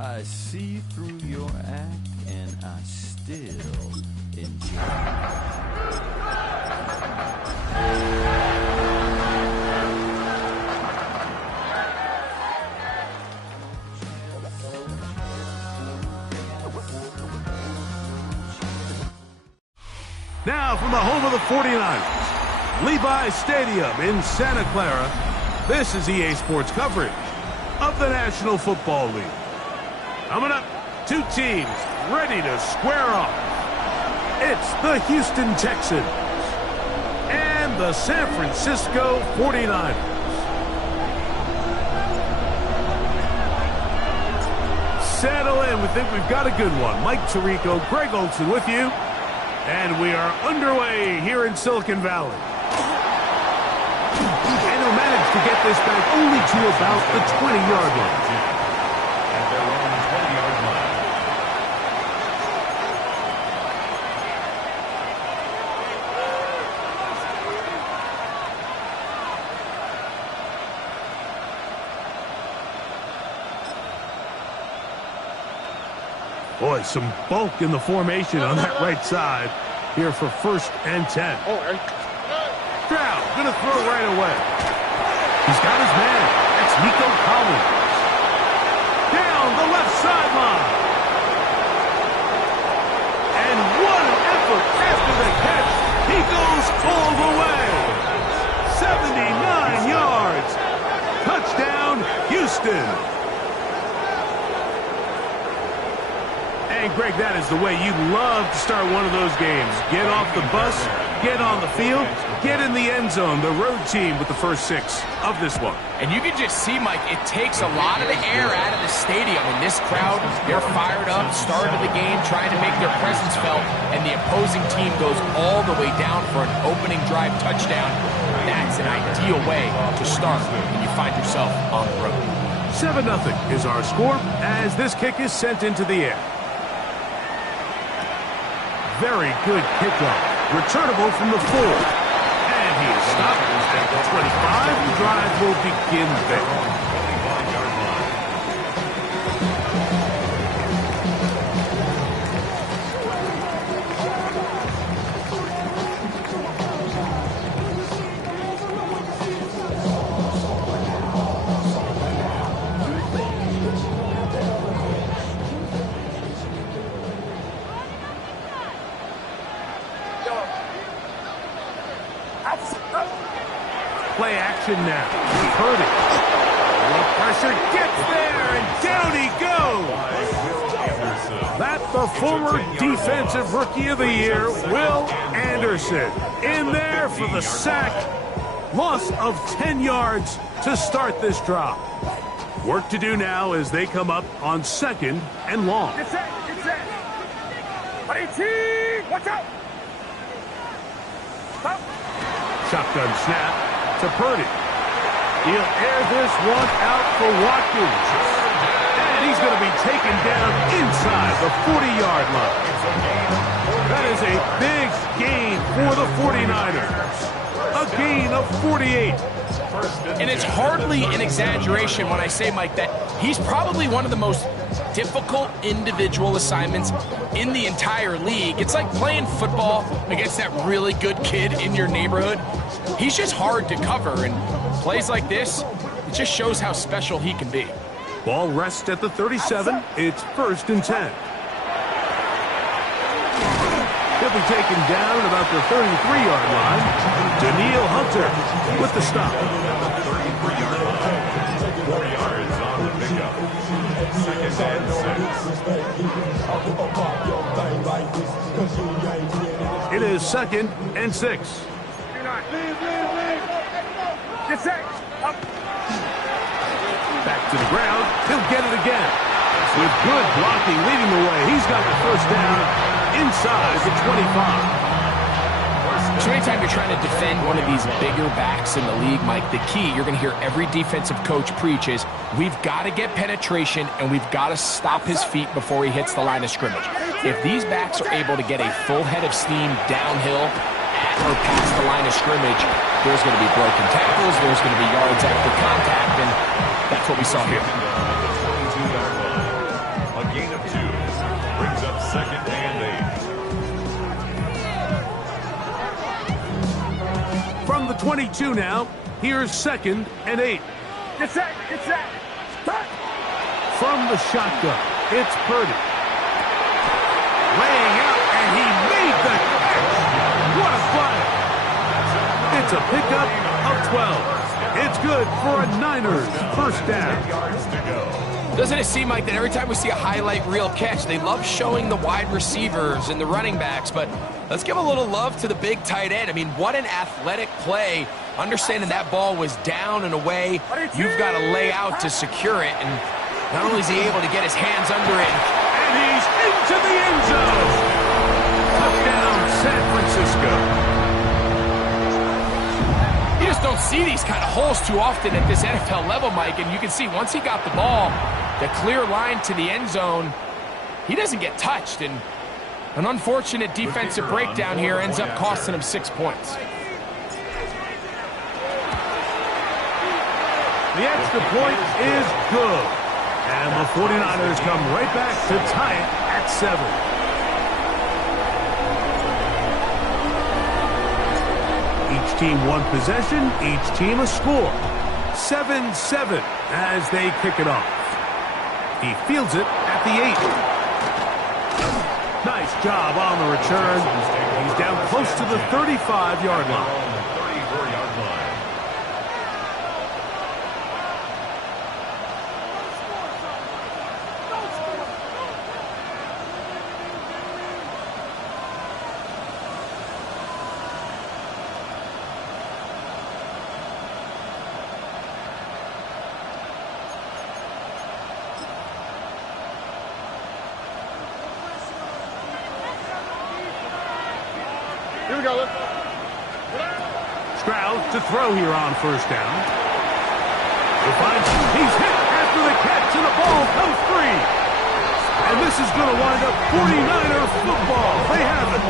I see through your act, and I still enjoy it. Now from the home of the 49ers, Levi's Stadium in Santa Clara, this is EA Sports coverage of the National Football League. Coming up, two teams ready to square off. It's the Houston Texans and the San Francisco 49ers. Settle in. We think we've got a good one. Mike Tirico, Greg Olson with you. And we are underway here in Silicon Valley. And they'll manage to get this back only to about the 20-yard line. At their own 20-yard line. Boy, some bulk in the formation on that right side here for 1st and 10. Stroud gonna throw right away. He's got his man. That's Nico Collins. Down the left sideline. And what an effort after the catch. He goes all the way. 79 yards. Touchdown, Houston. And, Greg, that is the way you love to start one of those games. Get off the bus, get on the field, get in the end zone. The road team with the first 6 of this one. And you can just see, Mike, it takes a lot of the air out of the stadium. And this crowd, they're fired up, started the game, trying to make their presence felt. And the opposing team goes all the way down for an opening drive touchdown. That's an ideal way to start when you find yourself on the road. 7-0 is our score as this kick is sent into the air. Very good kickoff. Returnable from the 4. And he is stopped at the 25. The drive will begin there. Play action now. Purdy. The pressure gets there, and down he goes. That's the former Defensive Rookie of the Year, Will Anderson. In there for the sack. Loss of 10 yards to start this drive. Work to do now as they come up on 2nd and long. Get set, get set. Watch out. Stop. Shotgun snap to Purdy. He'll air this one out for Watkins. And he's going to be taken down inside the 40-yard line. That is a big gain for the 49ers. A gain of 48. And it's hardly an exaggeration when I say, Mike, that he's probably one of the most difficult individual assignments in the entire league. It's like playing football against that really good kid in your neighborhood. He's just hard to cover, and plays like this, it just shows how special he can be. Ball rests at the 37. It's 1st and 10. He'll be taken down at about the 33-yard line. Danielle Hunter with the stop. 33-yard line. 4 yards on the pickup. 2nd and 6. It is 2nd and 6. Get set. Up. Back to the ground. He'll get it again. With good blocking leading the way. He's got the first down inside the 25. So anytime you're trying to defend one of these bigger backs in the league, Mike, the key you're going to hear every defensive coach preach is we've got to get penetration and we've got to stop his feet before he hits the line of scrimmage. If these backs are able to get a full head of steam downhill at or past the line of scrimmage, there's going to be broken tackles, there's going to be yards after contact, and that's what we saw here. 22 now. Here's 2nd and 8. Get set. Get set. Start. From the shotgun, it's Purdy. Laying out, and he made the catch. What a play. It's a pickup of 12. It's good for a Niners first down. Doesn't it seem like that every time we see a highlight reel catch, they love showing the wide receivers and the running backs, but let's give a little love to the big tight end. I mean, what an athletic play. Understanding that ball was down and away, you've got to lay out to secure it, and not only is he able to get his hands under it, and he's into the end zone. Touchdown, San Francisco. You just don't see these kind of holes too often at this NFL level, Mike, and you can see once he got the ball, the clear line to the end zone, he doesn't get touched, and an unfortunate defensive breakdown here ends up costing him 6 points. The extra point is good, and the 49ers come right back to tie it at 7. Each team one possession, each team a score. 7-7 as they kick it off. He fields it at the 8. Nice job on the return. He's down close to the 35-yard line. Here we go. Stroud to throw here on first down. He's hit after the catch, and the ball comes free. And this is going to wind up 49er football. They have it.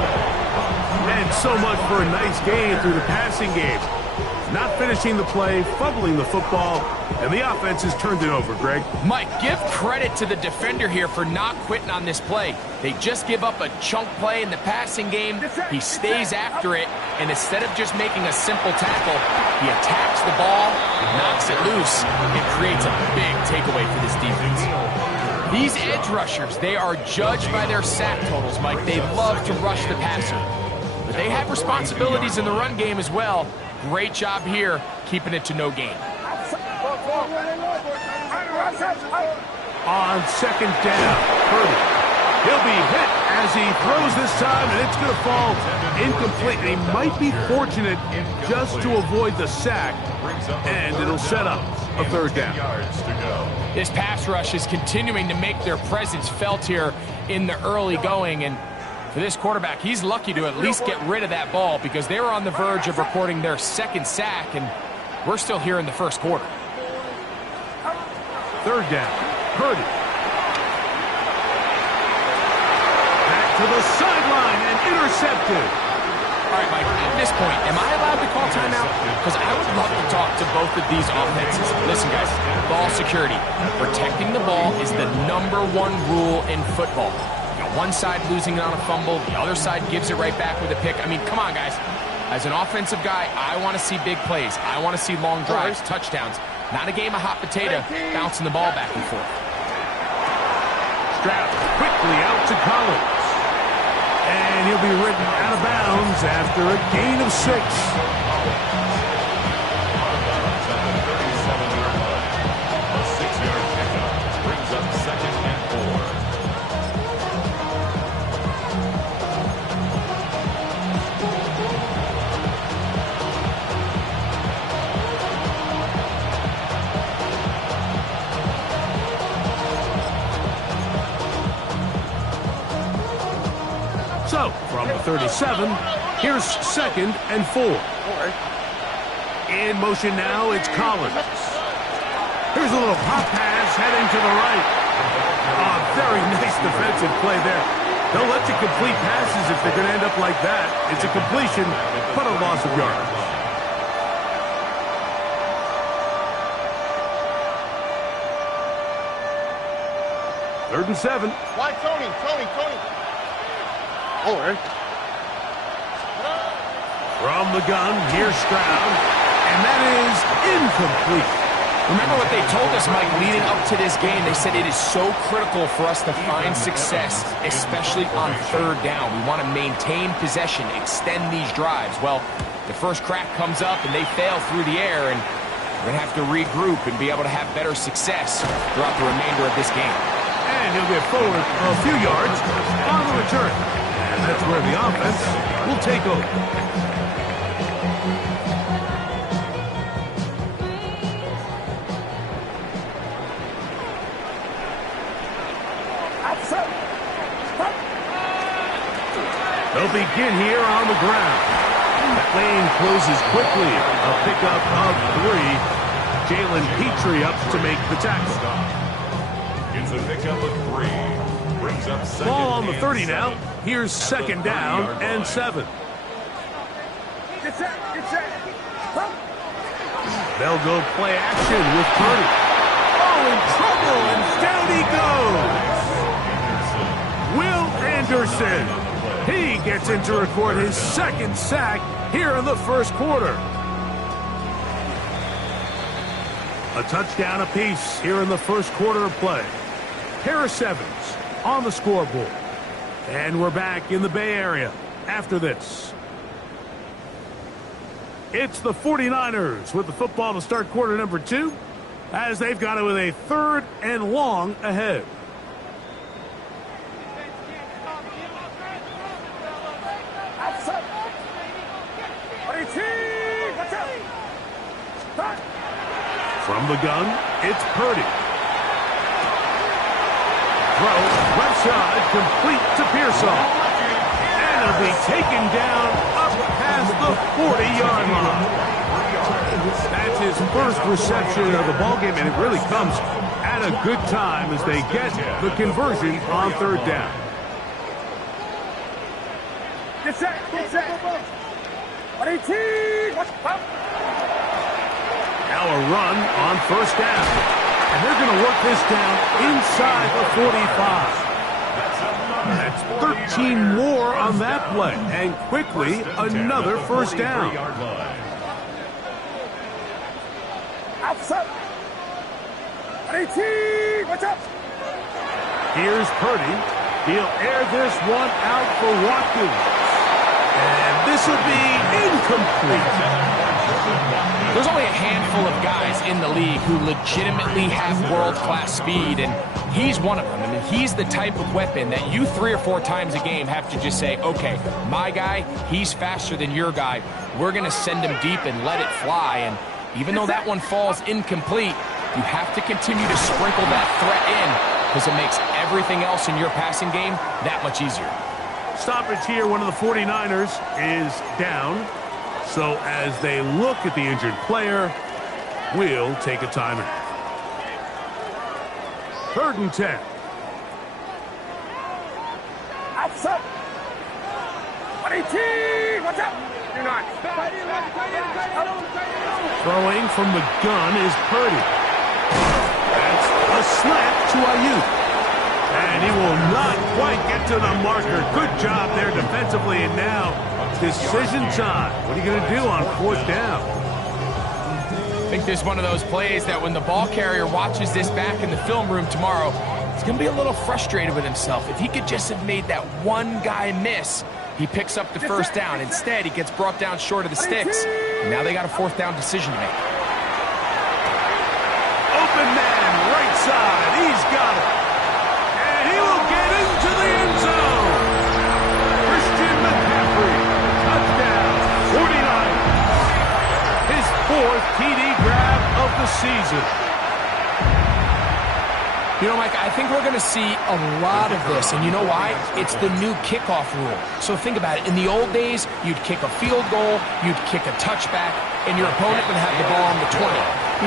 And so much for a nice game through the passing game. Not finishing the play, fumbling the football, and the offense has turned it over, Greg. Mike, give credit to the defender here for not quitting on this play. They just give up a chunk play in the passing game. He stays after it, and instead of just making a simple tackle, he attacks the ball, knocks it loose, and creates a big takeaway for this defense. These edge rushers, they are judged by their sack totals, Mike. They love to rush the passer. But they have responsibilities in the run game as well. Great job here, keeping it to no gain. On second down, Purdy. He'll be hit as he throws this time, and it's going to fall incomplete. He might be fortunate just to avoid the sack, and it'll set up a third down. This pass rush is continuing to make their presence felt here in the early going, and for this quarterback, he's lucky to at least get rid of that ball because they were on the verge of recording their second sack, and we're still here in the first quarter. Third down, Purdy. Back to the sideline and intercepted. All right, Mike, at this point, am I allowed to call timeout? Because I would love to talk to both of these offenses. Listen, guys, ball security. Protecting the ball is the #1 rule in football. One side losing it on a fumble, the other side gives it right back with a pick. I mean, come on, guys. As an offensive guy, I want to see big plays. I want to see long drives, touchdowns. Not a game of hot potato, bouncing the ball back and forth. Stroud quickly out to Collins. And he'll be ridden out of bounds after a gain of 6. So, from the 37, here's 2nd and 4. In motion now, it's Collins. Here's a little pop pass heading to the right. Very nice defensive play there. They'll let you complete passes if they're going to end up like that. It's a completion, but a loss of yards. Third and 7. Why, Tony? From the gun, here's Stroud, and that is incomplete. Remember what they told us, Mike, leading up to this game. They said it is so critical for us to find success, especially on third down. We want to maintain possession, extend these drives. Well, the first crack comes up, and they fail through the air, and we're going to have to regroup and be able to have better success throughout the remainder of this game. And he'll get forward a few yards on the return. And that's where the offense will take over. They'll begin here on the ground. That lane closes quickly. A pickup of 3. Jalen Petrie up to make the tackle. It's a pickup of 3. Brings up second. Ball on the 30 now. Seven. Here's second down and 7. Get set. Get set. Huh? They'll go play action with Purdy. Oh, in trouble, and down he goes. Will Anderson. He gets in to record his second sack here in the first quarter. A touchdown apiece here in the first quarter of play. Harris Evans on the scoreboard. And we're back in the Bay Area after this. It's the 49ers with the football to start quarter number 2 as they've got it with a 3rd and long ahead. From the gun, it's Purdy. Throw, left side, complete to Pearsall. And it'll be taken down up past the 40-yard line. That's his first reception of the ballgame, and it really comes at a good time as they get the conversion on third down. Get set. Get set. 18. Now a run on first down. And they're going to work this down inside the 45. That's 13 more on that play. And quickly, another first down. Outside. 18. What's up? Here's Purdy. He'll air this one out for Watkins. And this will be incomplete. There's only a handful of guys in the league who legitimately have world-class speed, and he's one of them. I mean, he's the type of weapon that you 3 or 4 times a game have to just say, okay, my guy, he's faster than your guy. We're going to send him deep and let it fly. And even though that one falls incomplete, you have to continue to sprinkle that threat in because it makes everything else in your passing game that much easier. Stoppage here. One of the 49ers is down. So as they look at the injured player, we'll take a timeout. 3rd and 10. Outside. 18. What's up? You're not. Throwing from the gun is Purdy. That's a slant to Ayuk. And he will not quite get to the marker. Good job there defensively. And now, decision time. What are you going to do on 4th down? I think this is one of those plays that when the ball carrier watches this back in the film room tomorrow, he's going to be a little frustrated with himself. If he could just have made that one guy miss, he picks up the first down. Instead, he gets brought down short of the sticks. And now they got a 4th down decision to make. Open man, right side. He's got it. And he will get into the end zone. Christian McCaffrey, touchdown, 49. His 4th TD grab of the season. You know, Mike, I think we're going to see a lot of this, and you know why? It's the new kickoff rule. So think about it. In the old days, you'd kick a field goal, you'd kick a touchback, and your opponent would have the ball on the 20.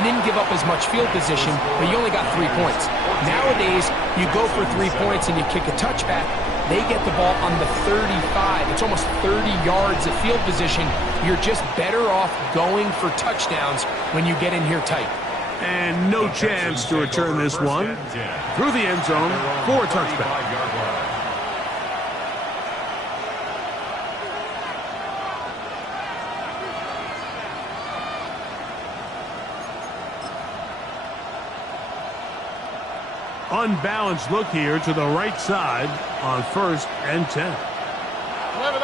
You didn't give up as much field position, but you only got 3 points. Nowadays, you go for 3 points and you kick a touchback, they get the ball on the 35. It's almost 30 yards of field position. You're just better off going for touchdowns when you get in here tight. And no chance to return this one through the end zone for a touchback. unbalanced look here to the right side on 1st and 10. 11.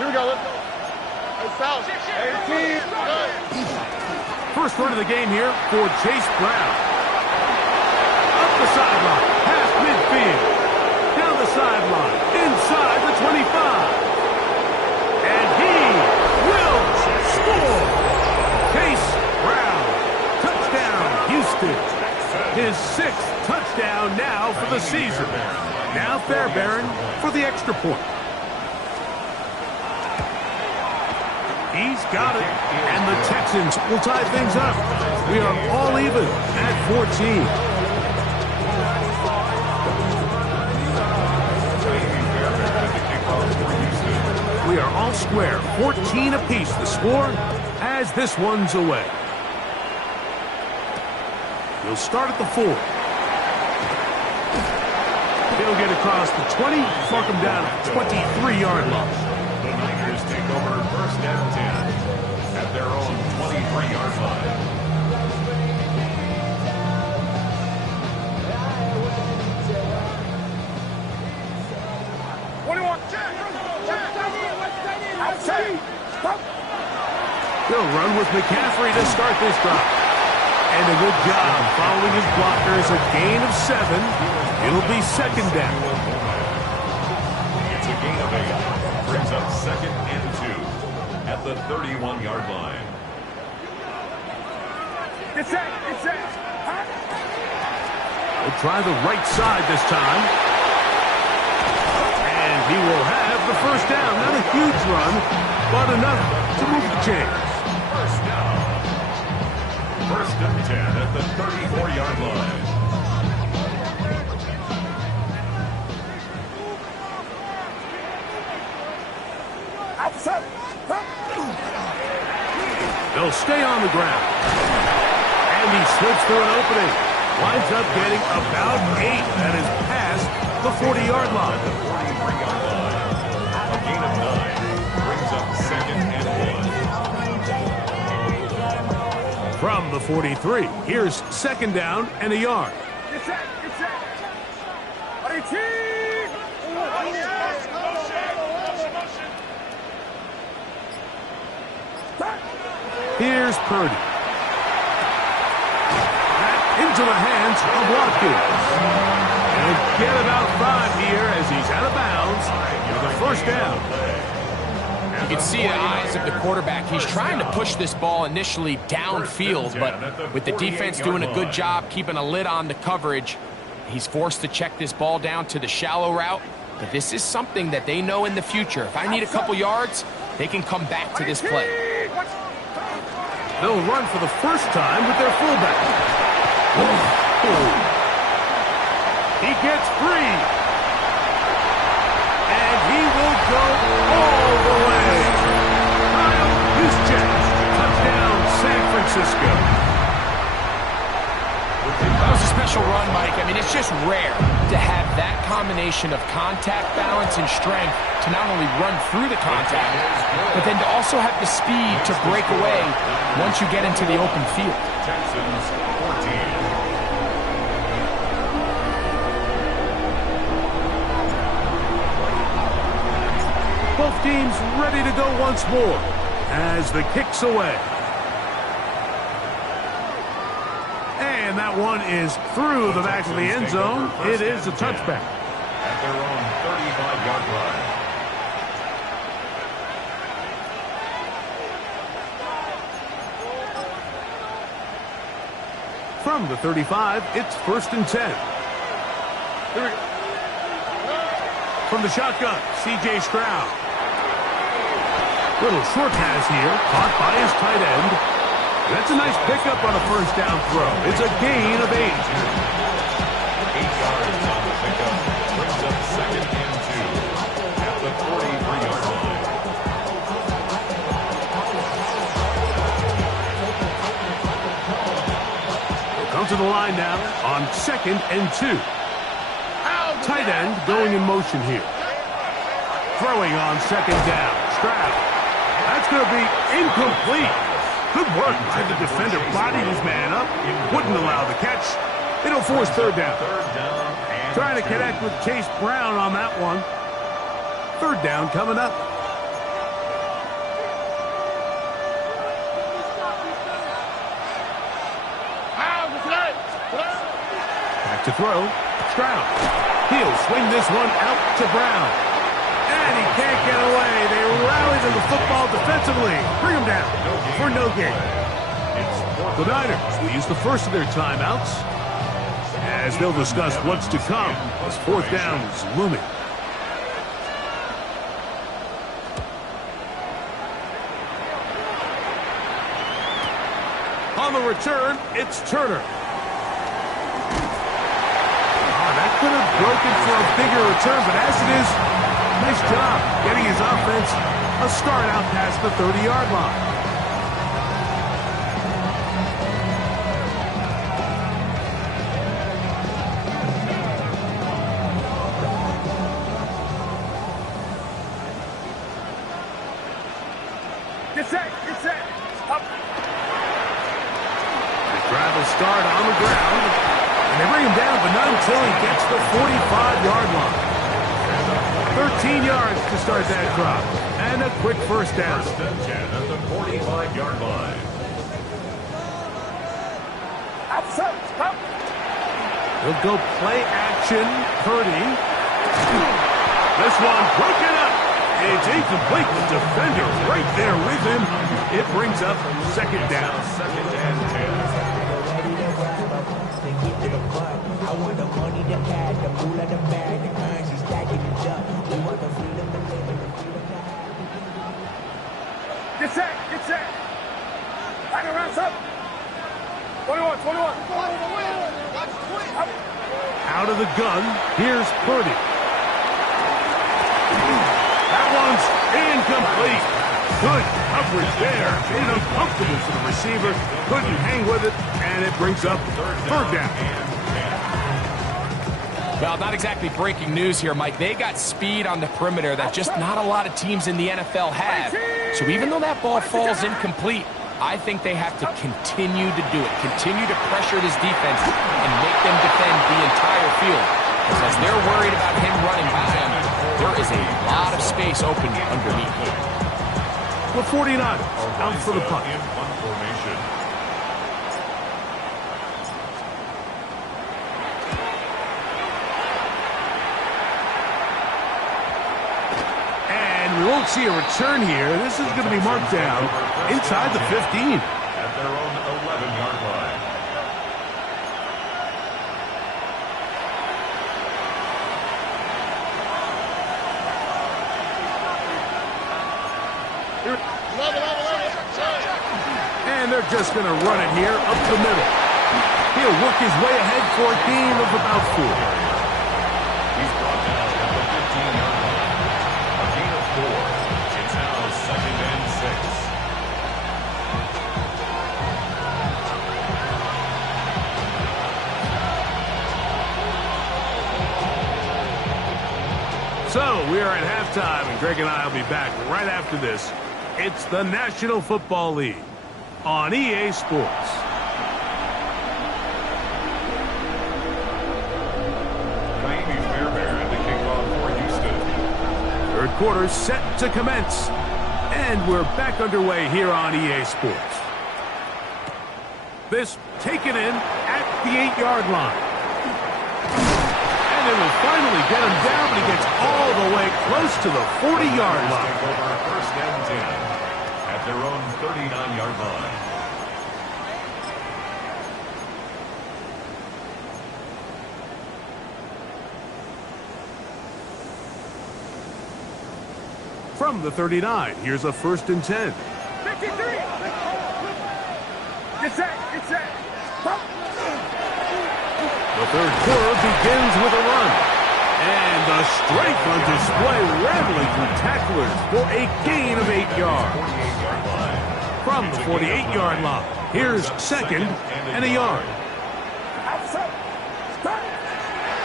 Here we go. Let's go. Hey, South. 18. First run of the game here for Chase Brown. Up the sideline, past midfield, down the sideline, inside the 25. And he will score. Chase Brown, touchdown, Houston. His 6th touchdown now for the season. Now Fairbairn for the extra point. He's got it, and the Texans will tie things up. We are all even at 14. We are all square, 14 apiece the score as this one's away. He'll start at the 4. He'll get across the 20, mark him down at the 23-yard line. The Niners take over 1st and 10 at their own 23-yard line. He'll run with McCaffrey to start this drive. And a good job following his blockers. A gain of 7. It'll be 2nd down. It's a gain of 8. Brings up 2nd and 2 at the 31-yard line. It's set. He'll try the right side this time. And he will have the 1st down. Not a huge run, but enough to move the chains. 1st and 10 at the 34-yard line. They'll stay on the ground. And he slips through an opening. Winds up getting about 8. That is past the 40-yard line. The 43-yard line. A gain of 9 brings up 2nd and 1. From the 43, here's 2nd down and a yard. It's set. 18. Here's Purdy. Back into the hands of Watkins. And get about 5 here as he's out of bounds with a 1st down. You can see the eyes of the quarterback. He's trying to push this ball initially downfield, but with the defense doing a good job keeping a lid on the coverage, he's forced to check this ball down to the shallow route. But this is something that they know in the future. If I need a couple yards, they can come back to this play. They'll run for the 1st time with their fullback. He gets free. And he will go all the way. Kyle Juszczyk, touchdown San Francisco. That was a special run, Mike. I mean, it's just rare to have that combination of contact balance and strength to not only run through the contact, but then to also have the speed to break away once you get into the open field. Texans 14. Both teams ready to go once more as the kick's away. And that one is through the back of the end zone. It is a touchback. At their own 35-yard line. From the 35, it's 1st and 10. From the shotgun, C.J. Stroud. Little short pass here, caught by his tight end. That's a nice pickup on a 1st down throw. It's a gain of 8. 8 yards on the pickup. Brings up 2nd and 2 at the 43-yard line. They'll come to the line now on 2nd and 2. Tight end going in motion here. Throwing on 2nd down. Stroud. That's going to be incomplete. Good work by the defender. Bodied his man up. Wouldn't allow the catch. It'll force third down. Third down and Trying to connect with Chase Brown on that one. Third down coming up. Back to throw. Stroud. He'll swing this one out to Brown. And he can't get away. They rally to the football defensively. Bring him down for no gain. The Niners will use the first of their timeouts as they'll discuss what's to come as fourth down is looming. On the return, it's Turner. That could have broken for a bigger return, but as it is, nice job getting his offense a start out past the 30-yard line. Get set, get set. Up. The drive will start on the ground. And they bring him down, but not until he gets the 45-yard line. 13 yards to start that drive. And a quick first down. First and 10 at the 45-yard line. Outside. Up. He'll go play action. Purdy. This one broken up. It's incomplete. The defender right there with him. It brings up second down. Second and 10. I want the money, the cash, the fool of the bag, the currency stacking it up. We want the freedom to live and the freedom to have. Get set, get set. Back around, up. 21, 21. Up. Out of the gun. Here's Purdy. That one's incomplete. Good coverage there. Made it uncomfortable for the receiver. Couldn't hang with it, and it brings up third down. Well, not exactly breaking news here, Mike. They got speed on the perimeter that just not a lot of teams in the NFL have. So even though that ball falls incomplete, I think they have to continue to do it. Continue to pressure this defense and make them defend the entire field. Because as they're worried about him running by them, there is a lot of space open underneath him. The 49 out for the punt. In punt formation. And we won't see a return here. This is going to be marked down inside the 15. At their own 11-yard line. And they're just going to run it here up the middle. He'll work his way ahead for a gain of about 4. He's brought down at the 15-yard line. A gain of 4. It's now second and 6. So we are at halftime, and Greg and I will be back right after this. It's the National Football League on EA Sports. Miami Fairbairn at the kickoff for Houston. Third quarter set to commence, and we're back underway here on EA Sports. This taken in at the 8-yard line. And it will finally get him down, but he gets all the way close to the 40-yard line. Take over first and 10 at their own 39-yard line. From the 39, here's a first and 10. 53. Get set, get set. Up. The third quarter begins with a run. And the strength on display, rambling through tacklers for a gain of 8 yards. 48-yard line. From the 48-yard line, here's second and a yard. Outside. Stop.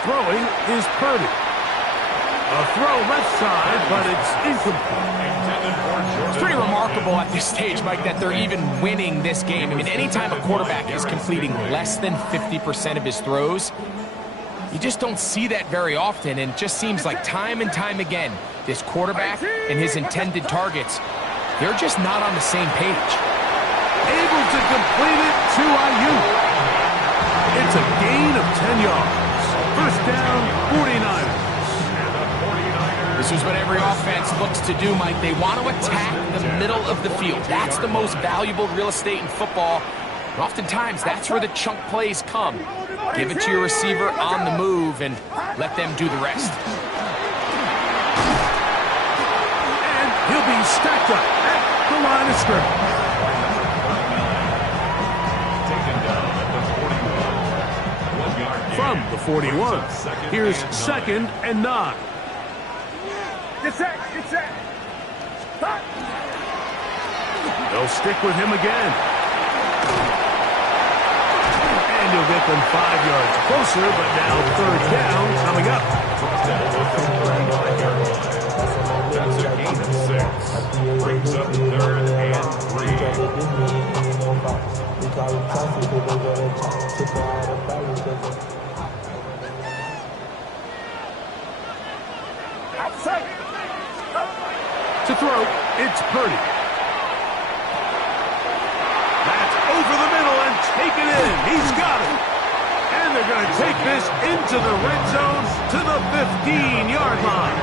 Throwing is Purdy. A throw left side, but it's incomplete. It's pretty remarkable at this stage, Mike, that they're even winning this game. I mean, anytime a quarterback is completing less than 50% of his throws, you just don't see that very often, and it just seems like time and time again, this quarterback and his intended targets, they're just not on the same page. Able to complete it to Ayuk. It's a gain of 10 yards. First down, 49ers. This is what every offense looks to do, Mike. They want to attack the middle of the field. That's the most valuable real estate in football. And oftentimes, that's where the chunk plays come. Give it to your receiver on the move and let them do the rest. And he'll be stacked up at the line of scrimmage. From the 41, here's 2nd and 9. Get set, get set. Stop. They'll stick with him again. And he'll get them 5 yards closer, but now 3rd down coming up. That's a gain of 6. Brings up 3rd and 3. Outside. To throw, it's Purdy. That's over the middle and taken in. He's got it. And they're going to take this into the red zone to the 15-yard line.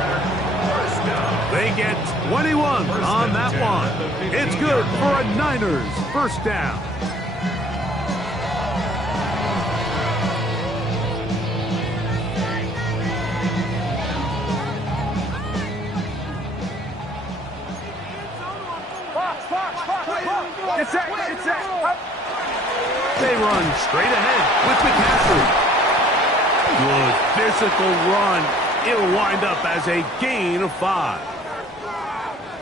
They get 21 on that one. It's good for a Niners first down. Get set, get set. They run straight ahead with McCaffrey. Good physical run. It'll wind up as a gain of 5.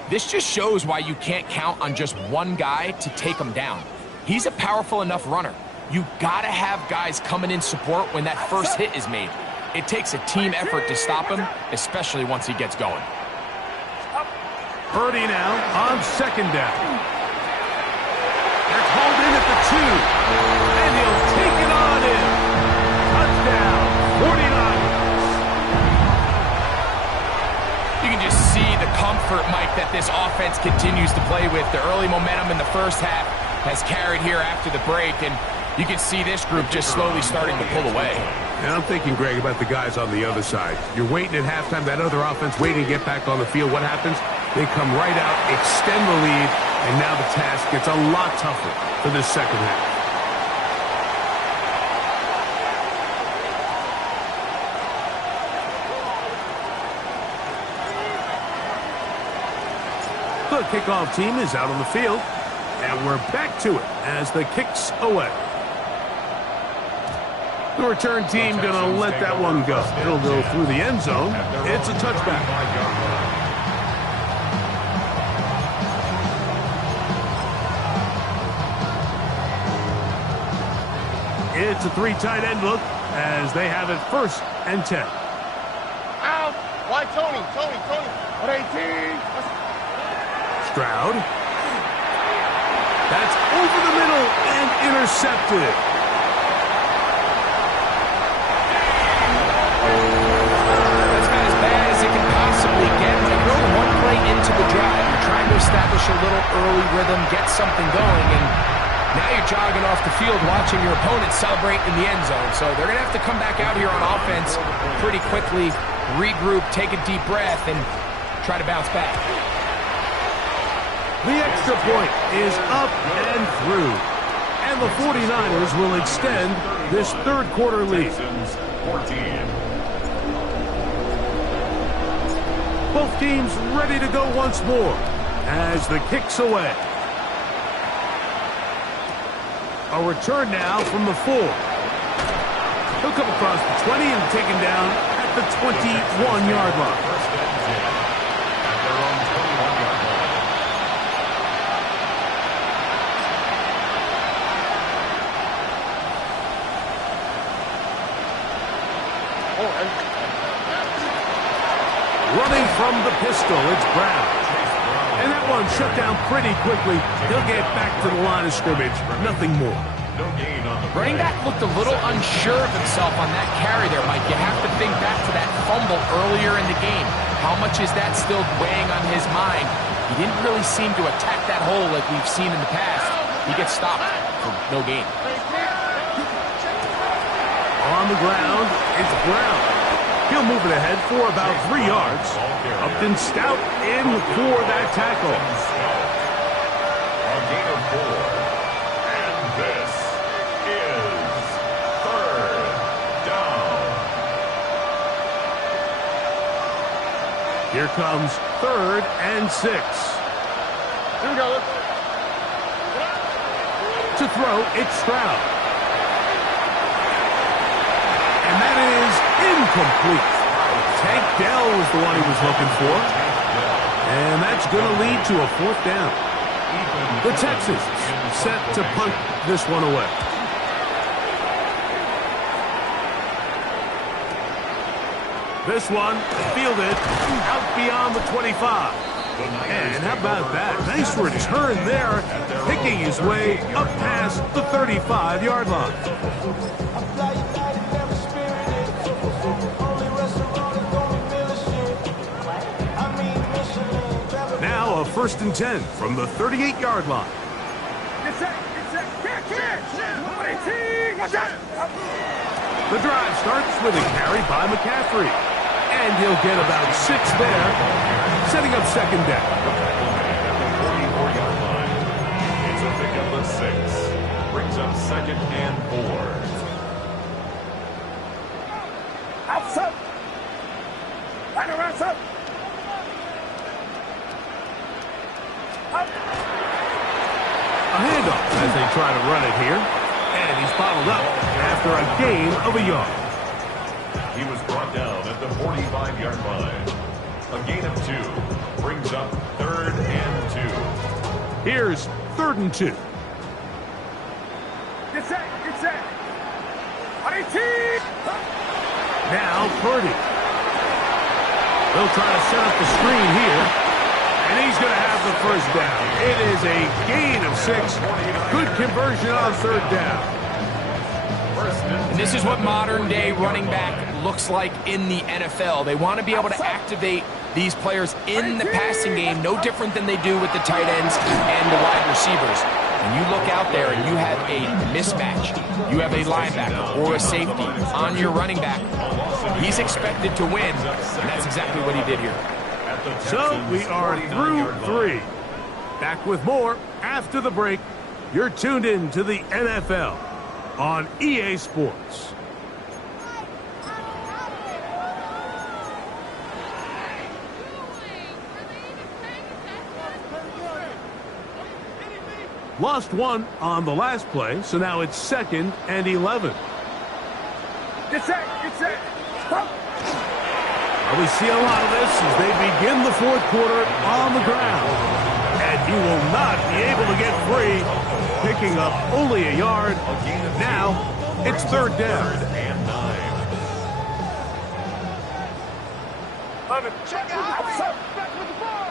This just shows why you can't count on just one guy to take him down. He's a powerful enough runner. You gotta have guys coming in support when that first hit is made. It takes a team effort to stop him, especially once he gets going. Purdy now on 2nd down. That's hauled in at the 2. And he'll take it on in. Touchdown, 49ers. You can just see the comfort, Mike, that this offense continues to play with. The early momentum in the first half has carried here after the break, and you can see this group just slowly starting to pull away. And I'm thinking, Greg, about the guys on the other side. You're waiting at halftime, that other offense waiting to get back on the field. What happens? They come right out, extend the lead, and now the task gets a lot tougher for this second half. The kickoff team is out on the field, and we're back to it as the kick's away. The return team going to let that one go. It'll go through the end zone. It's a touchback. It's a 3 tight end look as they have it 1st and 10. Out. Why Tony? 118. Stroud. That's over the middle and intercepted. That's about as bad as it can possibly get. When you go one play into the drive, you're trying to establish a little early rhythm, get something going, and now you're jogging off the field watching your opponent celebrate in the end zone. So they're going to have to come back out here on offense pretty quickly, regroup, take a deep breath, and try to bounce back. The extra point is up and through. And the 49ers will extend this 3rd quarter lead. 14. Both teams ready to go once more as the kick's away. A return now from the 4. He'll come across the 20 and taken down at the 21-yard line. First and 10 at their own 21-yard line. Running from the pistol, it's Brown. And that one shut down pretty quickly. He'll get back to the line of scrimmage. Nothing more. No gain on the Running back looked a little unsure of himself on that carry there, Mike. You have to think back to that fumble earlier in the game. How much is that still weighing on his mind? He didn't really seem to attack that hole like we've seen in the past. He gets stopped for no gain. On the ground, it's Brown. He'll move it ahead for about 3 yards. Upton Stout in for that tackle. A gain of 4. And this is third down. Here comes 3rd and 6. Here we go. Let's go. To throw, it's Stroud. And that is incomplete. Tank Dell was the one he was looking for. And that's going to lead to a 4th down. The Texans set to punt this one away. This one fielded out beyond the 25. And how about that? Nice return there, picking his way up past the 35-yard line. Now a 1st and 10 from the 38-yard line. The drive starts with a carry by McCaffrey. And he'll get about 6 there, setting up 2nd down. At the 44-yard line. It's a pickup of 6. Brings up 2nd and 4. Outside. Right around, sir. A handoff as they try to run it here. And he's bottled up after a gain of a yard. He was brought down at the 45-yard line. A gain of 2 brings up 3rd and 2. Here's 3rd and 2. Get set. Now Purdy. They'll try to set up the screen here. And he's going to have the 1st down. It is a gain of 6. Good conversion on 3rd down. And this is what modern-day running back looks like in the NFL. They want to be able to activate these players in the passing game, no different than they do with the tight ends and the wide receivers. When you look out there and you have a mismatch, you have a linebacker or a safety on your running back, he's expected to win, and that's exactly what he did here. So we are through 3. Back with more after the break. You're tuned in to the NFL on EA Sports. Lost 1 on the last play, so now it's 2nd and 11. Get set. Stop. Well, we see a lot of this as they begin the 4th quarter on the ground. And he will not be able to get free, picking up only a yard. Now it's 3rd down. 3rd and 9. Check out. Back with the ball.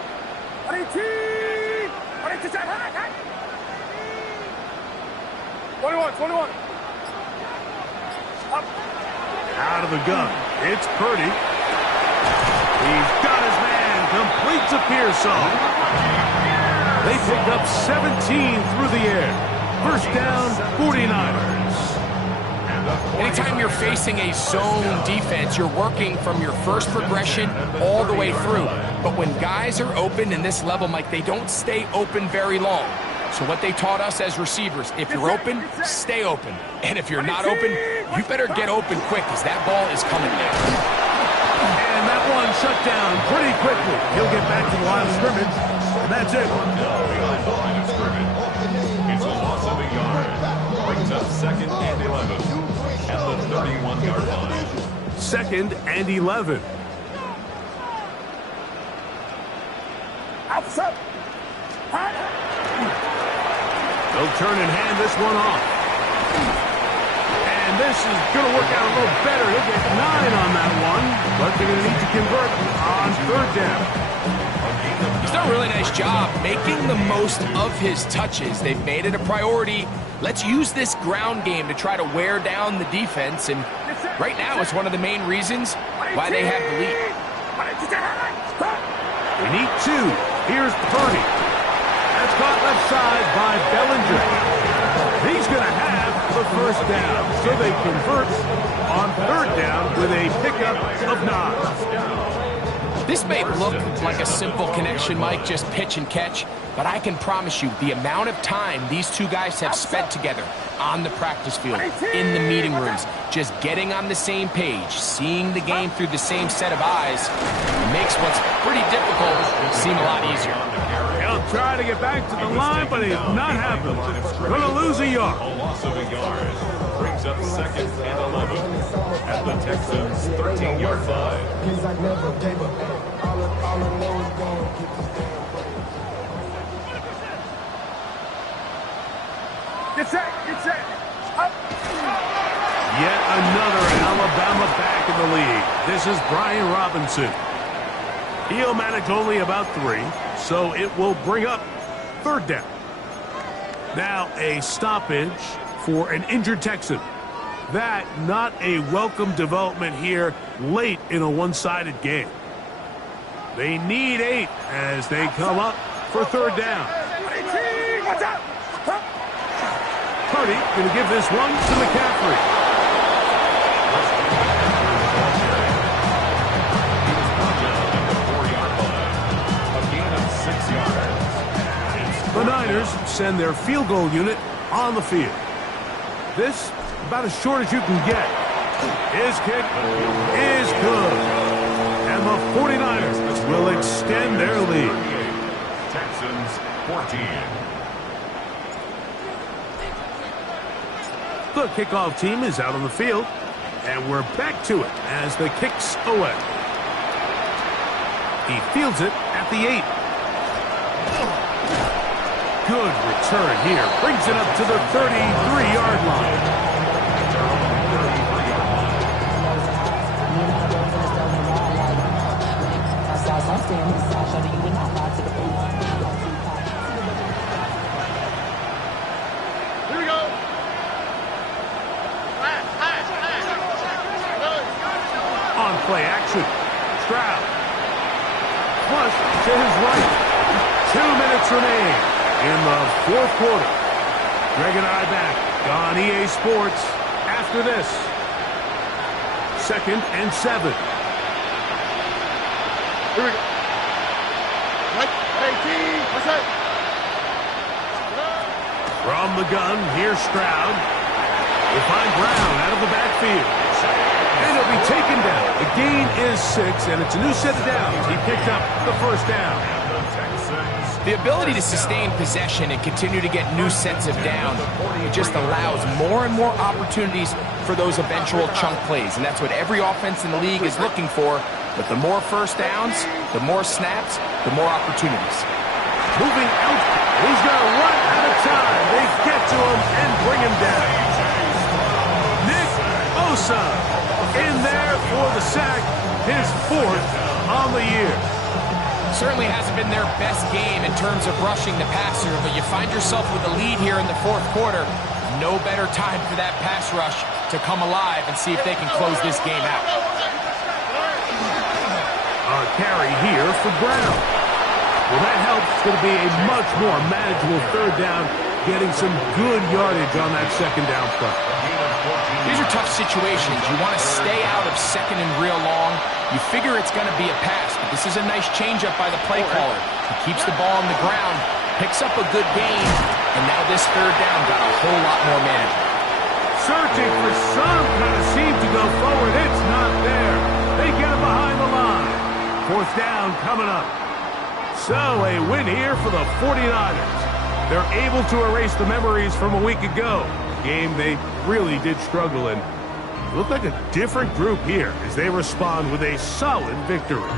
21. Up. Out of the gun. It's Purdy. He's got his man. Completes a Pearsall. They pick up 17 through the air. 1st down, 49ers. Anytime you're facing a zone defense, you're working from your first progression all the way through. But when guys are open in this level, Mike, they don't stay open very long. So what they taught us as receivers, if you're open, stay open. And if you're not open, you better get open quick because that ball is coming down. And that one shut down pretty quickly. He'll get back to the line of scrimmage, and that's it. Behind the line of scrimmage. It's a loss of a yard. Brings up 2nd and 11 at the 31-yard line. 2nd and 11. Outside. They'll turn and hand this one off. And this is going to work out a little better. He'll get 9 on that one, but they're going to need to convert on 3rd down. He's done a a really nice job making the most of his touches. They've made it a priority. Let's use this ground game to try to wear down the defense, and right now it's one of the main reasons why they have the lead. They need 2. Here's Purdy. That's caught left side by Bellinger. He's going to have the first down, so they convert on third down with a pickup of 9. This may look like a simple connection, Mike, just pitch and catch, but I can promise you the amount of time these two guys have spent together on the practice field, in the meeting rooms, just getting on the same page, seeing the game through the same set of eyes, makes what's pretty difficult seem a lot easier. He'll try to get back to the line, but he's not happening. Going to lose a yard. A loss of a yard. Brings up 2nd and 11 at the Texans' 13-yard line. Get set, get set. Up. Yet another Alabama back in the league. This is Brian Robinson. He'll manage only about 3, so it will bring up third down. Now a stoppage for an injured Texan. That not a welcome development here late in a one-sided game. They need 8 as they come up for third down. Purdy going to give this one to McCaffrey. The Niners send their field goal unit on the field. This, about as short as you can get. His kick is good. And the 49ers will extend their lead. Texans 14. The kickoff team is out on the field. And we're back to it as the kick's away. He fields it at the 8. Good return here. Brings it up to the 33-yard line. Here we go. On play action. Stroud. Flush to his right. 2 minutes remain in the fourth quarter. Greg and I back on EA Sports after this. 2nd and 7. Here we go. Right. Hey, team. What's that? From the gun, here's Stroud. They find Brown out of the backfield. And he'll be taken down. The gain is 6, and it's a new set of downs. He picked up the first down. The ability to sustain possession and continue to get new sets of down, it just allows more and more opportunities for those eventual chunk plays. And that's what every offense in the league is looking for. But the more first downs, the more snaps, the more opportunities. Moving out. He's going to run out of time. They get to him and bring him down. Nick Bosa in there for the sack. His 4th on the year. Certainly hasn't been their best game in terms of rushing the passer, but you find yourself with a lead here in the fourth quarter. No better time for that pass rush to come alive and see if they can close this game out. A carry here for Brown. Well, that helps. It's going to be a much more manageable third down, getting some good yardage on that second down play. These are tough situations. You want to stay out of 2nd and real long. You figure it's going to be a pass, but this is a nice changeup by the play caller. He keeps the ball on the ground, picks up a good gain, and now this third down got a whole lot more manageable. Searching for some kind of seam to go forward. It's not there. They get him behind the line. 4th down coming up. So a win here for the 49ers. They're able to erase the memories from a week ago. Game they really did struggle in. Look like a different group here as they respond with a solid victory.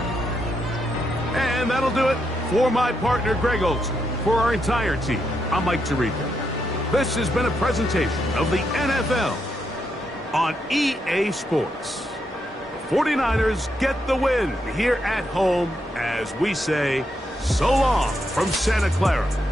And that'll do it for my partner Greg Olson. For our entire team, I'm Mike Tirico. This has been a presentation of the NFL on EA Sports. The 49ers get the win here at home as we say So long from Santa Clara.